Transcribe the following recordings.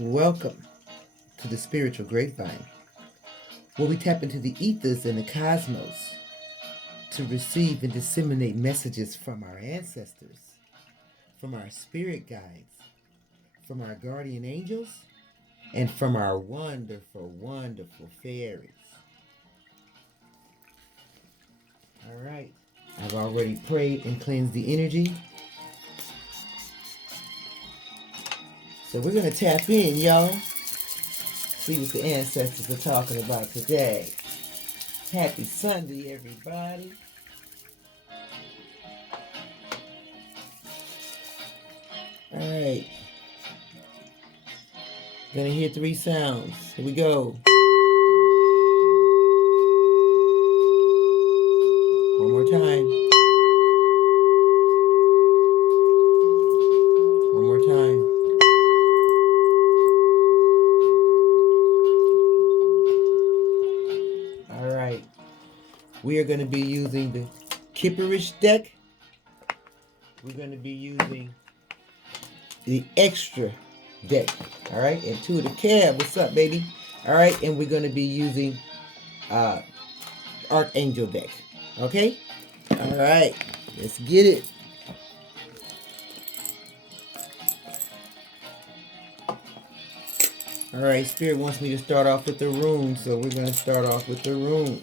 Welcome to the Spiritual Grapevine, where we tap into the ethers and the cosmos to receive and disseminate messages from our ancestors, from our spirit guides, from our guardian angels, and from our wonderful, wonderful fairies. All right. I've already prayed and cleansed the energy. So we're going to tap in, y'all. See what the ancestors are talking about today. Happy Sunday, everybody. All right. Gonna hear 3 sounds. Here we go. One more time. One more time. All right. We are going to be using the Kipperish deck. We're going to be using the extra deck. All right. And 2 of the cab. What's up, baby? All right. And we're going to be using Archangel deck. Okay. All right. Let's get it. All right. Spirit wants me to start off with the rune. So we're going to start off with the rune.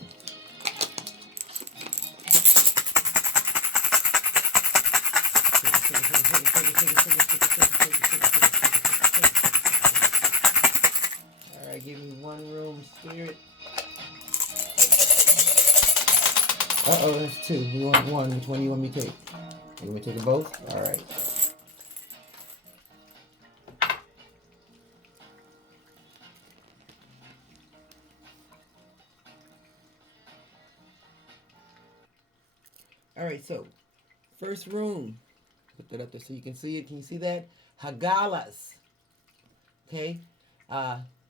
Alright, give me 1 room, Spirit. Uh-oh, that's 2. We want 1. Which one do you want me to take? You want me to take them both? Alright. Alright, so first room. Put that up there so you can see it. Can you see that? Hagalas. Okay?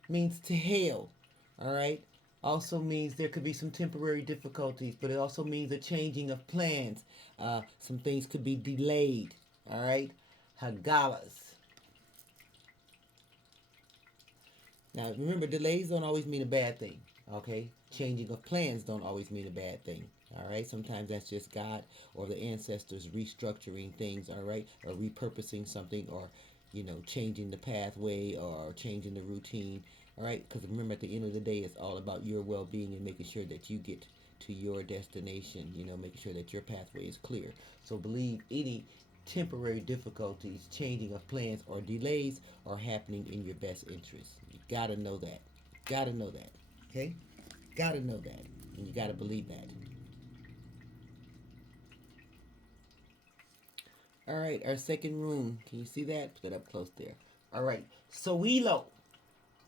Means to hail. Alright? Also means there could be some temporary difficulties, but it also means a changing of plans. Some things could be delayed. Alright? Hagalas. Now remember, delays don't always mean a bad thing. Okay? Changing of plans don't always mean a bad thing. All right, sometimes that's just God or the ancestors restructuring things, all right, or repurposing something, or changing the pathway or changing the routine. All right, because remember, at the end of the day, it's all about your well-being and making sure that you get to your destination, making sure that your pathway is clear. So believe any temporary difficulties, changing of plans, or delays are happening in your best interest. You gotta know that. Gotta know that. Okay? Gotta know that. And you gotta believe that. All right, our second room. Can you see that? Put that up close there. All right, Soilo.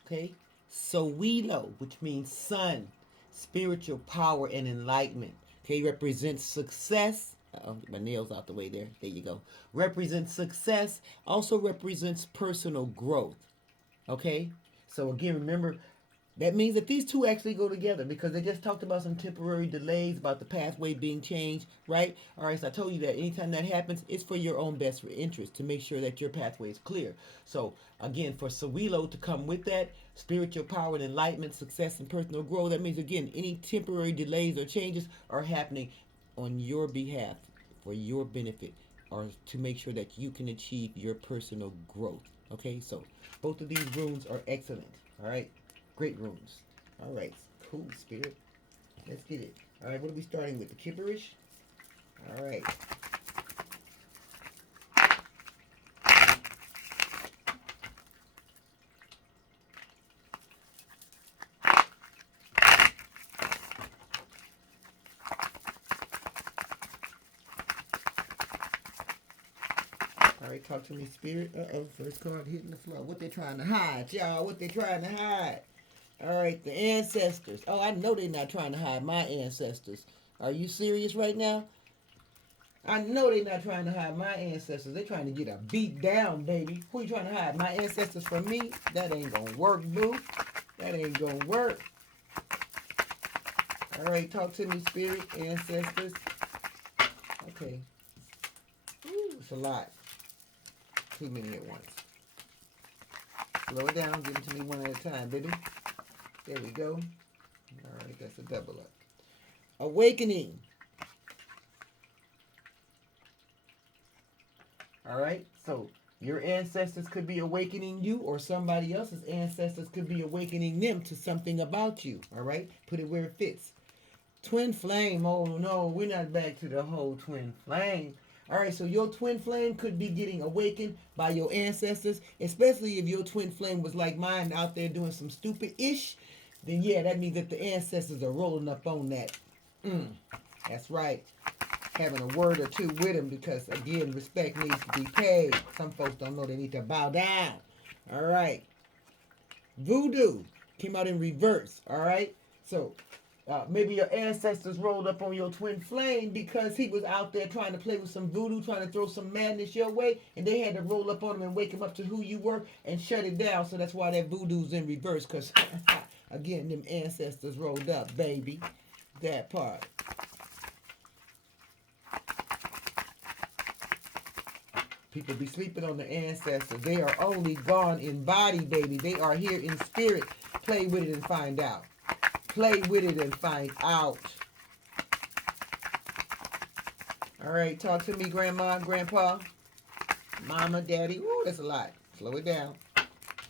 Okay, Soilo, which means sun, spiritual power, and enlightenment. Okay, represents success. Get my nails out the way there. There you go. Represents success. Also represents personal growth. Okay, so again, remember, that means that these two actually go together because they just talked about some temporary delays about the pathway being changed, right? All right, so I told you that anytime that happens, it's for your own best interest to make sure that your pathway is clear. So again, for Sawilo to come with that, spiritual power and enlightenment, success and personal growth, that means again, any temporary delays or changes are happening on your behalf for your benefit or to make sure that you can achieve your personal growth. Okay, so both of these runes are excellent. All right. Great rooms. All right. Cool, Spirit. Let's get it. All right, what are we starting with? The Kipperish? All right. All right, talk to me, Spirit. Uh-oh, first card hitting the floor. What they trying to hide, y'all? What they trying to hide? All right, the ancestors. Oh, I know they're not trying to hide my ancestors. Are you serious right now? I know they're not trying to hide my ancestors. They're trying to get a beat down, baby. Who you trying to hide? My ancestors from me? That ain't gonna work, boo. That ain't gonna work. All right, talk to me, Spirit, ancestors. Okay. Ooh, it's a lot. Too many at once. Slow it down. Give it to me one at a time, baby. There we go. All right, that's a double up. Awakening. All right, so your ancestors could be awakening you, or somebody else's ancestors could be awakening them to something about you. All right, put it where it fits. Twin flame. Oh no, we're not back to the whole twin flame. All right, so your twin flame could be getting awakened by your ancestors, especially if your twin flame was like mine out there doing some stupid ish. Then yeah, that means that the ancestors are rolling up on that. That's right. Having a word or two with them, because again, respect needs to be paid. Some folks don't know they need to bow down. All right. Voodoo came out in reverse. All right. So maybe your ancestors rolled up on your twin flame because he was out there trying to play with some voodoo, trying to throw some madness your way, and they had to roll up on him and wake him up to who you were and shut it down. So that's why that voodoo's in reverse, because again, them ancestors rolled up, baby. That part. People be sleeping on the ancestors. They are only gone in body, baby. They are here in spirit. Play with it and find out. Play with it and find out. All right, talk to me, Grandma, Grandpa, Mama, Daddy. Ooh, that's a lot. Slow it down.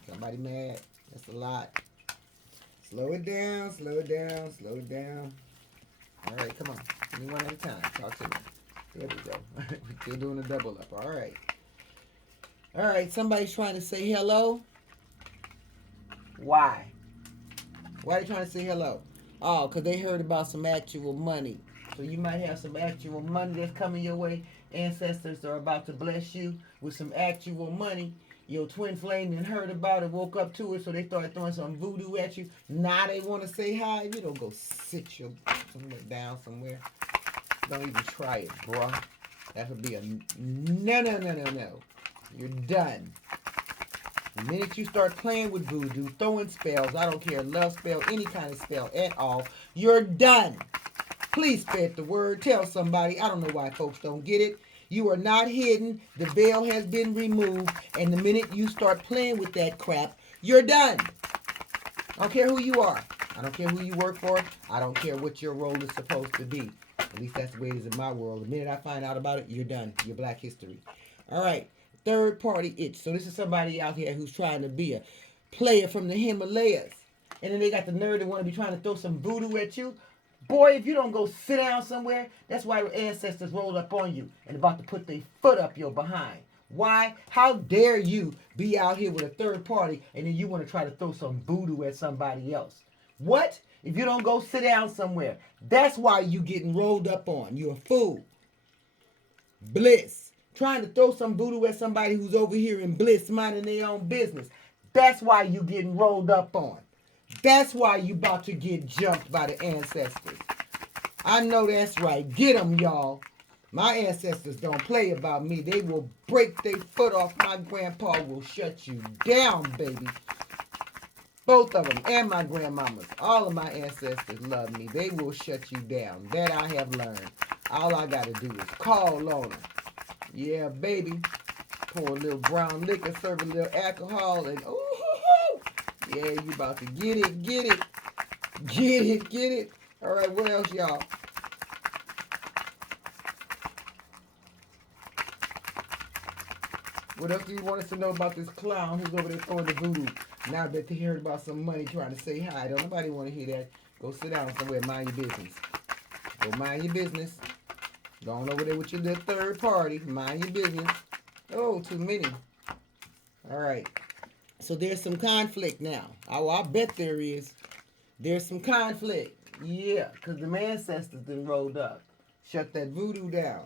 Somebody mad. That's a lot. Slow it down, slow it down, slow it down. All right, come on. Give me one at a time. Talk to me. There we go. We're still doing a double up. All right. All right, somebody's trying to say hello. Why? Why are they trying to say hello? Oh, because they heard about some actual money. So you might have some actual money that's coming your way. Ancestors are about to bless you with some actual money. Your twin flame and heard about it, woke up to it, so they started throwing some voodoo at you. Now they want to say hi. You don't go sit your somewhere down somewhere. Don't even try it, bruh. That would be a no. You're done. The minute you start playing with voodoo, throwing spells, I don't care, love spell, any kind of spell at all, you're done. Please spread the word. Tell somebody. I don't know why folks don't get it. You are not hidden. The veil has been removed. And the minute you start playing with that crap, you're done. I don't care who you are. I don't care who you work for. I don't care what your role is supposed to be. At least that's the way it is in my world. The minute I find out about it, you're done. You're Black history. All right. Third party itch. So this is somebody out here who's trying to be a player from the Himalayas. And then they got the nerve to want to be trying to throw some voodoo at you. Boy, if you don't go sit down somewhere, that's why your ancestors rolled up on you and about to put their foot up your behind. Why? How dare you be out here with a third party and then you want to try to throw some voodoo at somebody else? What? If you don't go sit down somewhere, that's why you getting rolled up on. You're a fool. Bliss. Trying to throw some voodoo at somebody who's over here in bliss, minding their own business. That's why you getting rolled up on. That's why you about to get jumped by the ancestors. I know that's right. Get them, y'all. My ancestors don't play about me. They will break their foot off. My grandpa will shut you down, baby. Both of them and my grandmamas. All of my ancestors love me. They will shut you down. That I have learned. All I got to do is call on them. Yeah, baby. Pour a little brown liquor, serve a little alcohol, and ooh, yeah, you about to get it. Get it. All right, what else, y'all? What else do you want us to know about this clown who's over there throwing the voodoo? Now that they heard about some money trying to say hi, don't nobody want to hear that. Go sit down somewhere, mind your business. Go mind your business. Go on over there with your little third party. Mind your business. Oh, too many. All right. So there's some conflict now. Oh, I bet there is. There's some conflict. Yeah, because the ancestors done rolled up. Shut that voodoo down.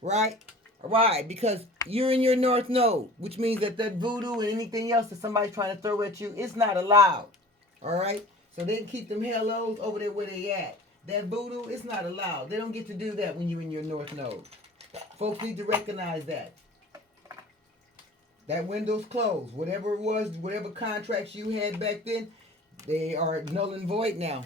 Right? Right, because you're in your north node, which means that voodoo and anything else that somebody's trying to throw at you, it's not allowed. All right? So they can keep them hellos over there where they at. That voodoo, it's not allowed. They don't get to do that when you're in your north node. Folks need to recognize that. That window's closed. Whatever it was, whatever contracts you had back then, they are null and void now.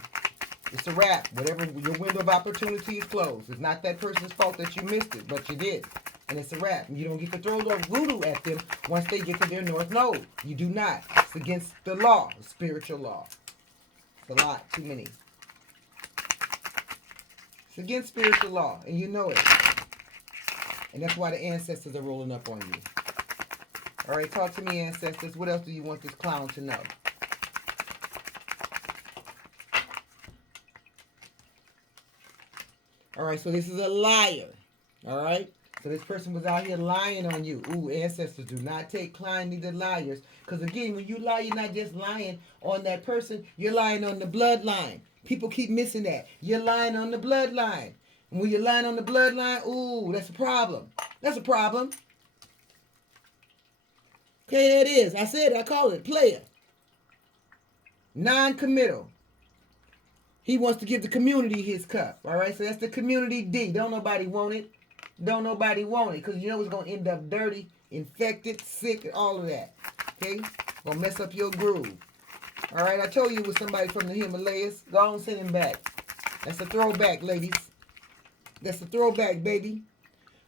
It's a wrap. Whatever, your window of opportunity is closed. It's not that person's fault that you missed it, but you did. And it's a wrap. You don't get to throw the voodoo at them once they get to their north node. You do not. It's against the law, the spiritual law. It's a lot, too many. It's against spiritual law, and you know it. And that's why the ancestors are rolling up on you. All right, talk to me, ancestors. What else do you want this clown to know? All right, so this is a liar. All right? So this person was out here lying on you. Ooh, ancestors, do not take client neither liars. Because again, when you lie, you're not just lying on that person. You're lying on the bloodline. People keep missing that. You're lying on the bloodline. And when you're lying on the bloodline, ooh, that's a problem. That's a problem. Okay, that is. I said it. I call it player. Non-committal. He wants to give the community his cup. All right, so that's the community D. Don't nobody want it. Don't nobody want it, because you know it's going to end up dirty, infected, sick, and all of that. Okay? Going to mess up your groove. All right? I told you it was somebody from the Himalayas. Go on, send him back. That's a throwback, ladies. That's a throwback, baby.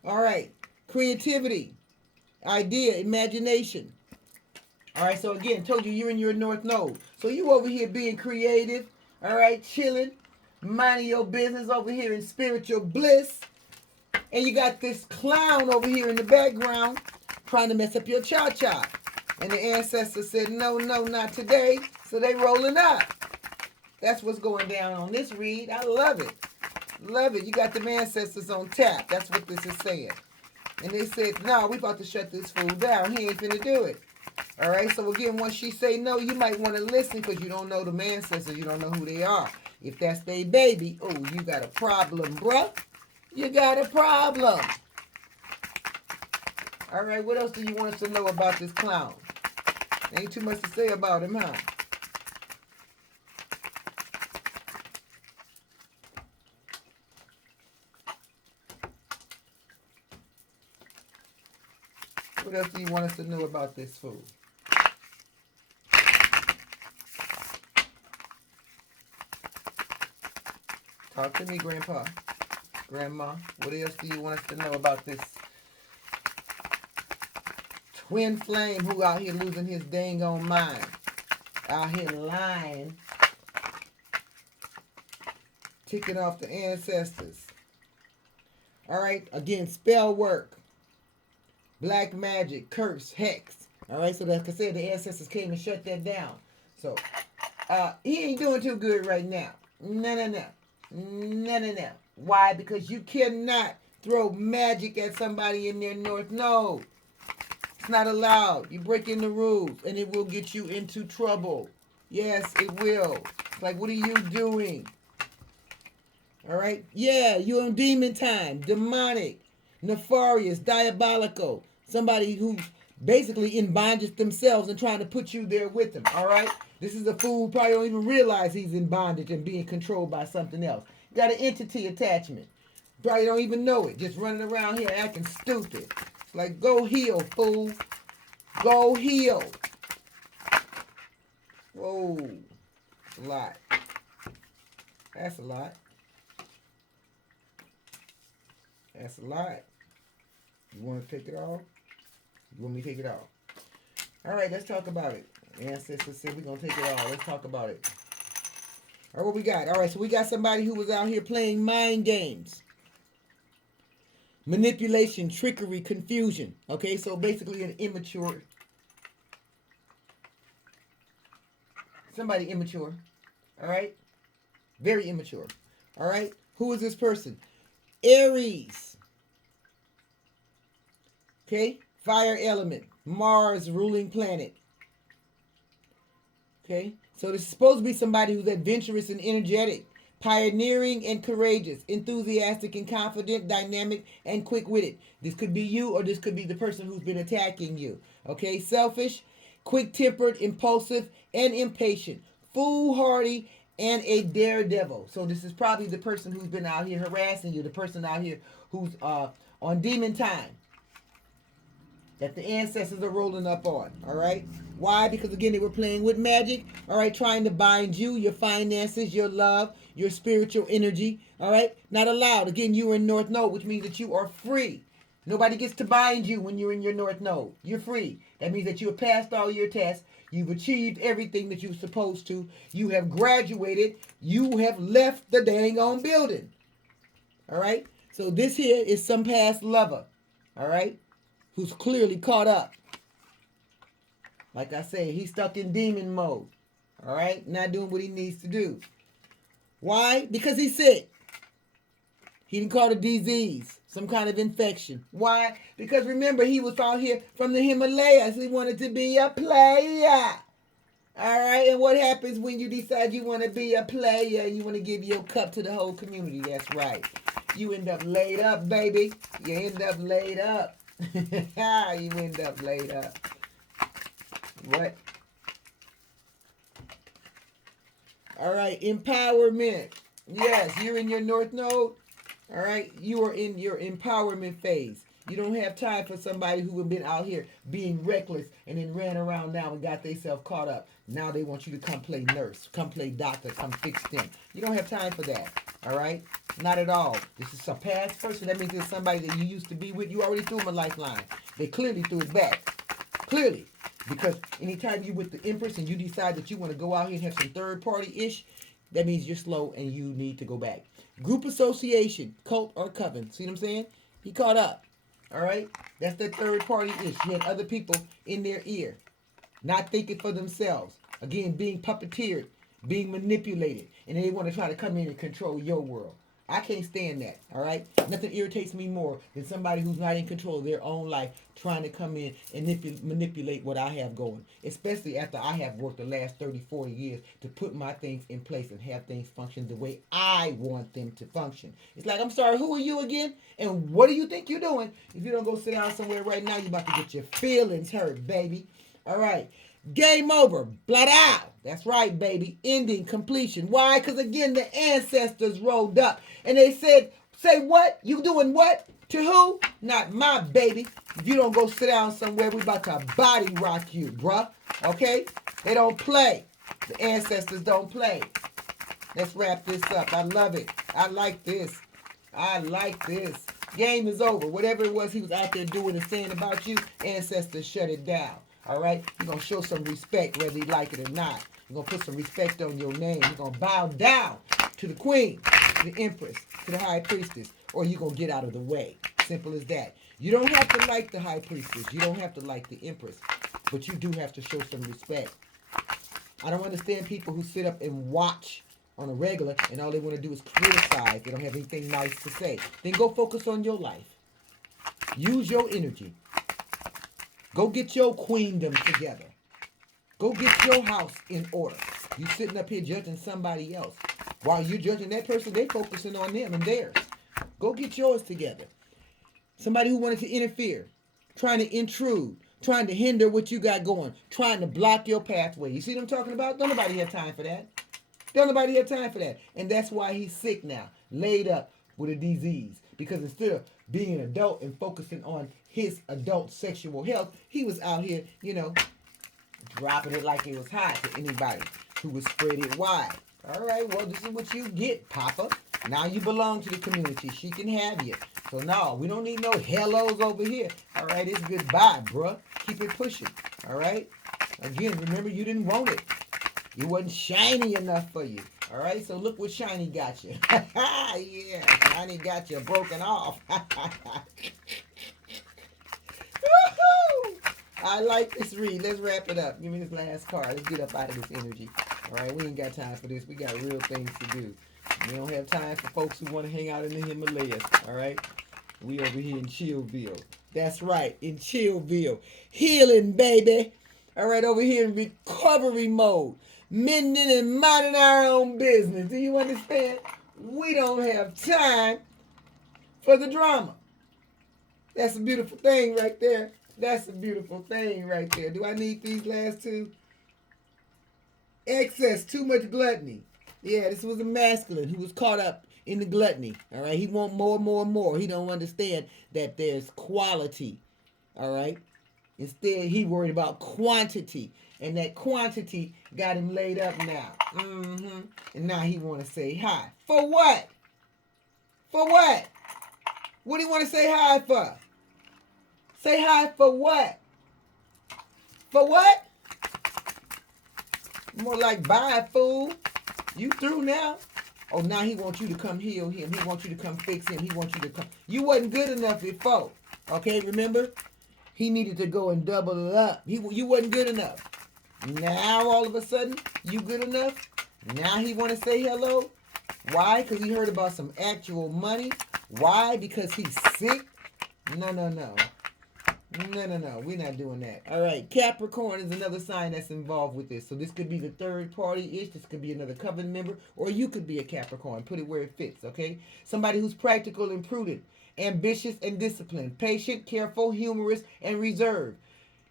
All right. Creativity. Idea. Imagination. All right? So, again, told you you're in your North Node. So, you over here being creative. All right? Chilling. Minding your business over here in spiritual bliss. And you got this clown over here in the background trying to mess up your cha-cha. And the ancestors said, no, no, not today. So they rolling up. That's what's going down on this read. I love it. Love it. You got them ancestors on tap. That's what this is saying. And they said, no, we about to shut this fool down. He ain't finna do it. All right. So again, once she say no, you might want to listen because you don't know the ancestors. You don't know who they are. If that's their baby, oh, you got a problem, bruh. You got a problem. All right, what else do you want us to know about this clown? Ain't too much to say about him, huh? What else do you want us to know about this fool? Talk to me, Grandpa. Grandma, what else do you want us to know about this twin flame who out here losing his dang on mind? Out here lying. Ticking off the ancestors. All right, again, spell work. Black magic, curse, hex. All right, so like I said, the ancestors came and shut that down. So, he ain't doing too good right now. No, no, no. No, no, no. Why? Because you cannot throw magic at somebody in their North Node. It's not allowed. You break in the rules, and it will get you into trouble. Yes, it will. It's like, what are you doing? All right? Yeah, you're in demon time. Demonic. Nefarious. Diabolical. Somebody who's basically in bondage themselves and trying to put you there with them. All right? This is a fool who probably don't even realize he's in bondage and being controlled by something else. Got an entity attachment. Probably don't even know it. Just running around here acting stupid. It's like, go heal, fool. Go heal. Whoa. That's a lot. That's a lot. That's a lot. You want to take it off? You want me to take it off? All right, let's talk about it. Ancestors said we're going to take it off. Let's talk about it. All right, what we got? All right, so we got somebody who was out here playing mind games. Manipulation, trickery, confusion. Okay, so basically an immature. Somebody immature. All right? Very immature. All right? Who is this person? Aries. Okay? Fire element. Mars ruling planet. Okay? So this is supposed to be somebody who's adventurous and energetic, pioneering and courageous, enthusiastic and confident, dynamic and quick-witted. This could be you, or this could be the person who's been attacking you. Okay? Selfish, quick-tempered, impulsive, and impatient. Foolhardy and a daredevil. So this is probably the person who's been out here harassing you, the person out here who's on demon time that the ancestors are rolling up on. All right? Why? Because again, they were playing with magic. All right? Trying to bind you, your finances, your love, your spiritual energy. All right? Not allowed. Again, you are in North Node, which means that you are free. Nobody gets to bind you when you're in your North Node. You're free. That means that you have passed all your tests. You've achieved everything that you're supposed to. You have graduated. You have left the dang on building. All right? So this here is some past lover. All right? Who's clearly caught up. Like I say, he's stuck in demon mode. All right? Not doing what he needs to do. Why? Because he's sick. He didn't call it a disease, some kind of infection. Why? Because remember, he was out here from the Himalayas. He wanted to be a player. All right? And what happens when you decide you want to be a player? You want to give your cup to the whole community. That's right. You end up laid up, baby. You end up laid up. You end up laid up. What? All right, empowerment. Yes, you're in your North Node. All right, you are in your empowerment phase. You don't have time for somebody who have been out here being reckless and then ran around now and got themselves caught up. Now they want you to come play nurse, come play doctor, come fix them. You don't have time for that. All right, not at all. This is a past person. That means it's somebody that you used to be with. You already threw them a lifeline. They clearly threw it back. Clearly. Because anytime you're with the Empress and you decide that you want to go out here and have some third party-ish, that means you're slow and you need to go back. Group association, cult or coven. See what I'm saying? He caught up. All right? That's the third party-ish. He had other people in their ear. Not thinking for themselves. Again, being puppeteered, being manipulated. And they want to try to come in and control your world. I can't stand that, all right? Nothing irritates me more than somebody who's not in control of their own life trying to come in and manipulate what I have going, especially after I have worked the last 30, 40 years to put my things in place and have things function the way I want them to function. It's like, I'm sorry, who are you again? And what do you think you're doing? If you don't go sit down somewhere right now, you're about to get your feelings hurt, baby. All right. Game over. Blood out. That's right, baby. Ending, completion. Why? Because, again, the ancestors rolled up. And they said, say what? You doing what? To who? Not my baby. If you don't go sit down somewhere, we about to body rock you, bruh. Okay? They don't play. The ancestors don't play. Let's wrap this up. I love it. I like this. I like this. Game is over. Whatever it was he was out there doing and saying about you, ancestors shut it down. All right? You're going to show some respect whether you like it or not. You're going to put some respect on your name. You're going to bow down to the queen, to the empress, to the high priestess, or you're going to get out of the way. Simple as that. You don't have to like the high priestess. You don't have to like the empress. But you do have to show some respect. I don't understand people who sit up and watch on a regular and all they want to do is criticize. They don't have anything nice to say. Then go focus on your life. Use your energy. Go get your queendom together. Go get your house in order. You sitting up here judging somebody else. While you're judging that person, they focusing on them and theirs. Go get yours together. Somebody who wanted to interfere, trying to intrude, trying to hinder what you got going, trying to block your pathway. You see what I'm talking about? Don't nobody have time for that. Don't nobody have time for that. And that's why he's sick now, laid up with a disease. Because instead of being an adult and focusing on his adult sexual health, he was out here, dropping it like it was hot to anybody who would spread it wide. All right, well, this is what you get, Papa. Now you belong to the community. She can have you. So, no, we don't need no hellos over here. All right, it's goodbye, bruh. Keep it pushing. All right? Again, remember, you didn't want it. It wasn't shiny enough for you. All right, so look what shiny got you. Yeah, shiny got you broken off. I like this read. Let's wrap it up. Give me this last card. Let's get up out of this energy. All right, we ain't got time for this. We got real things to do. We don't have time for folks who want to hang out in the Himalayas. All right, we over here in Chillville. That's right, in Chillville. Healing, baby. All right, over here in recovery mode. Mending and minding our own business. Do you understand? We don't have time for the drama. That's a beautiful thing right there. That's a beautiful thing right there. Do I need these last two? Excess, too much gluttony. Yeah, this was a masculine who was caught up in the gluttony. All right, he want more, more, more. He don't understand that there's quality. All right. Instead, he worried about quantity. And that quantity got him laid up now. And now he want to say hi. For what? For what? What do you want to say hi for? Say hi for what? For what? More like bye, fool. You through now? Oh, now he wants you to come heal him. He wants you to come fix him. He wants you to come. You wasn't good enough before. Okay, remember? He needed to go and double it up. You wasn't good enough. Now all of a sudden, you good enough? Now he want to say hello? Why? Because he heard about some actual money? Why? Because he's sick? No. No. We're not doing that. All right. Capricorn is another sign that's involved with this. So this could be the third party-ish. This could be another covenant member. Or you could be a Capricorn. Put it where it fits, okay? Somebody who's practical and prudent. Ambitious and disciplined. Patient, careful, humorous, and reserved.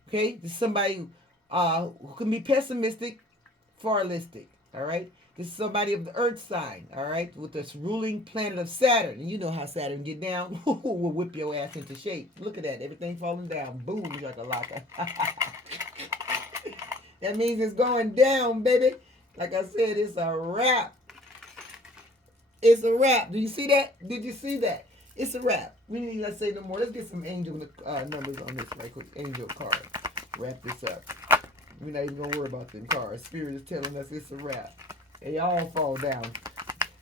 Okay? This is somebody who can be pessimistic, fatalistic. All right? This is somebody of the earth sign, all right, with this ruling planet of Saturn. And you know how Saturn get down. Will whip your ass into shape. Look at that. Everything falling down. Boom, like a locker. That means it's going down, baby. Like I said, it's a wrap. It's a wrap. Do you see that? Did you see that? It's a wrap. We need to say no more. Let's get some angel numbers on this right quick. Angel card. Wrap this up. We're not even going to worry about them cards. Spirit is telling us it's a wrap. They all fall down.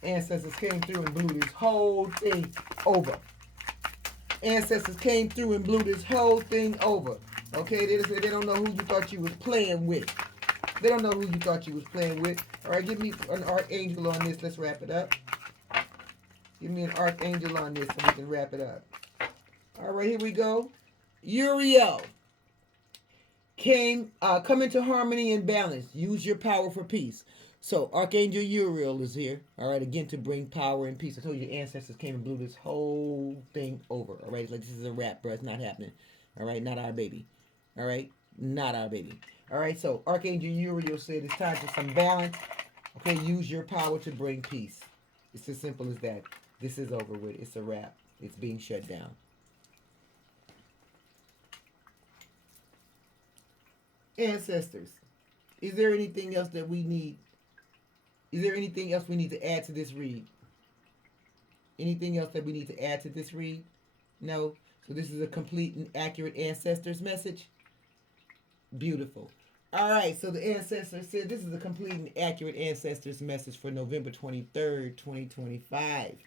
Ancestors came through and blew this whole thing over. Ancestors came through and blew this whole thing over. Okay, they don't know who you thought you was playing with. They don't know who you thought you was playing with. All right, give me an archangel on this. Let's wrap it up. Give me an archangel on this so we can wrap it up. All right, here we go. Uriel. Come into harmony and balance. Use your power for peace. So, Archangel Uriel is here, all right, again, to bring power and peace. I told you the ancestors came and blew this whole thing over, all right? It's like, this is a wrap, bro. It's not happening, all right? Not our baby, all right? Not our baby. All right, so Archangel Uriel said it's time for some balance. Okay, use your power to bring peace. It's as simple as that. This is over with. It's a wrap. It's being shut down. Ancestors, is there anything else that we need? Is there anything else we need to add to this read? Anything else that we need to add to this read? No? So this is a complete and accurate Ancestors message? Beautiful. All right, so the Ancestor said this is a complete and accurate Ancestors message for November 23rd, 2025.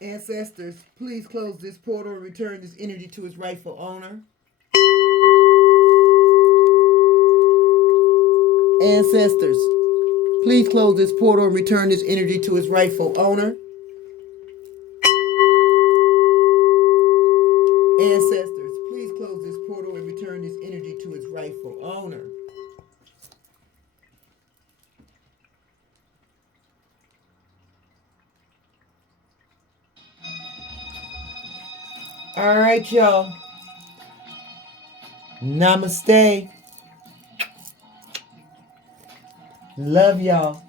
Ancestors, please close this portal and return this energy to its rightful owner. Ancestors, please close this portal and return this energy to its rightful owner. Ancestors, please close this portal and return this energy to its rightful owner. All right, y'all. Namaste. Love y'all.